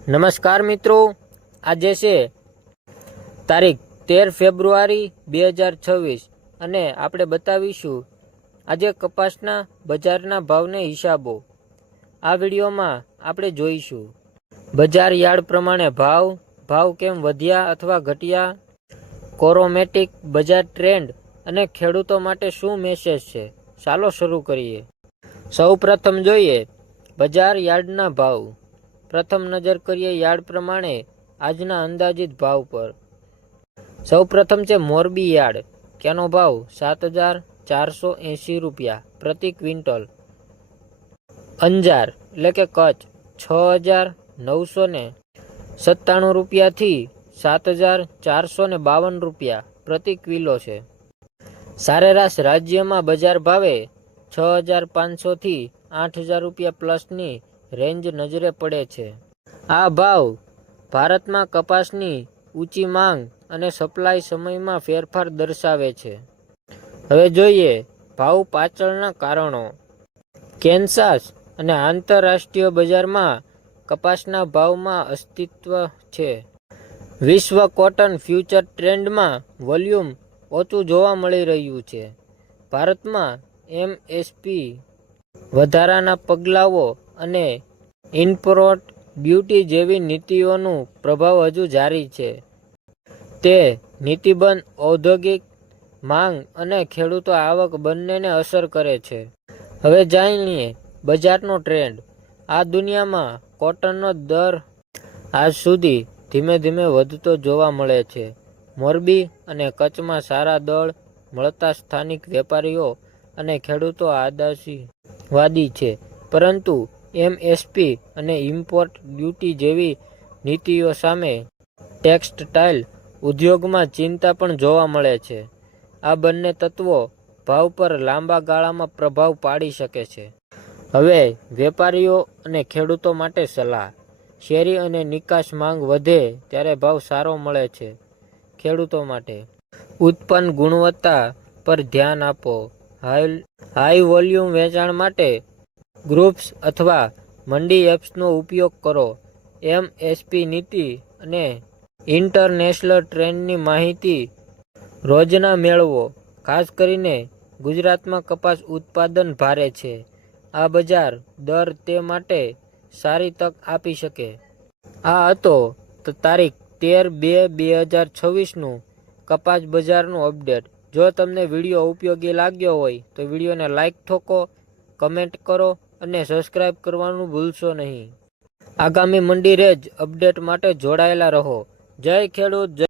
નમસ્કાર મિત્રો, આજે છે તારીખ 13 ફેબ્રુઆરી 2026 અને આપણે બતાવીશું આજે કપાસના બજારના ભાવને હિસાબો। આ વિડીયોમાં આપણે જોઈશું બજાર યાર્ડ પ્રમાણે ભાવ કેમ વધ્યા અથવા ઘટ્યા, કોરોમેટિક બજાર ટ્રેન્ડ અને ખેડૂતો માટે શું મેસેજ છે। ચાલો શરૂ કરીએ। સૌ પ્રથમ જોઈએ બજાર યાર્ડના ભાવ। પ્રથમ નજર કરીએ યાર્ડ પ્રમાણે આજના અંદાજિત ભાવ પર। સૌ પ્રથમ છે મોરબી યાર્ડ, કેનો ભાવ 7,480 રૂપિયા પ્રતિ ક્વિન્ટલ। અંજાર એટલે કે કચ્છ 6,997 રૂપિયાથી 7,452 રૂપિયા પ્રતિ કિલો છે। સરેરાશ રાજ્યમાં બજાર ભાવે 6,500 થી 8,000 રૂપિયા પ્લસની રેન્જ નજરે પડે છે। આ ભાવ ભારતમાં કપાસની ઊંચી માંગ અને સપ્લાય સમયમાં ફેરફાર દર્શાવે છે। હવે જોઈએ ભાવ પાછળના કારણો। કેન્સાસ અને આંતરરાષ્ટ્રીય બજારમાં કપાસના ભાવમાં અસ્તિત્વ છે। વિશ્વ કોટન ફ્યુચર ટ્રેન્ડમાં વોલ્યુમ ઓછું જોવા મળી રહ્યું છે। ભારતમાં એમએસપી વધારાના પગલાઓ અને ઇમ્પોર્ટ ડ્યુટી જેવી નીતિઓનું પ્રભાવ હજુ જારી છે। તે નીતિબંધ ઔદ્યોગિક માંગ અને ખેડૂતો આવક બંનેને અસર કરે છે। હવે જાણીએ બજારનો ટ્રેન્ડ। આ દુનિયામાં કોટનનો દર આજ સુધી ધીમે ધીમે વધતો જોવા મળે છે। મોરબી અને કચ્છમાં સારા દળ મળતા સ્થાનિક વેપારીઓ અને ખેડૂતો આશાવાદી છે, પરંતુ એમએસપી અને ઇમ્પોર્ટ ડ્યુટી જેવી નીતિઓ સામે ટેક્સટાઇલ ઉદ્યોગમાં ચિંતા પણ જોવા મળે છે। આ બંને તત્વો ભાવ પર લાંબા ગાળામાં પ્રભાવ પાડી શકે છે। હવે વેપારીઓ અને ખેડૂતો માટે સલાહ। શેરી અને નિકાસ માંગ વધે ત્યારે ભાવ સારો મળે છે। ખેડૂતો માટે ઉત્પન્ન ગુણવત્તા પર ધ્યાન આપો। હાઈ વોલ્યુમ વેચાણ માટે ગ્રુપ્સ અથવા મંડી એપ્સનો ઉપયોગ કરો। એમએસપી નીતિ અને ઇન્ટરનેશનલ ટ્રેન્ડની માહિતી રોજના મેળવો। ખાસ કરીને ગુજરાતમાં કપાસ ઉત્પાદન ભારે છે। આ બજાર દર તે માટે સારી તક આપી શકે। આ હતો તારીખ 13/2/2026નું કપાસ બજારનું અપડેટ। જો તમને વિડીયો ઉપયોગી લાગ્યો હોય તો વિડીયોને લાઇક ઠોકો, કમેન્ટ કરો અને સબસ્ક્રાઇબ કરવાનું ભૂલશો નહીં। આગામી મંડી રેજ અપડેટ માટે જોડાયેલા રહો। જય ખેડૂત, જય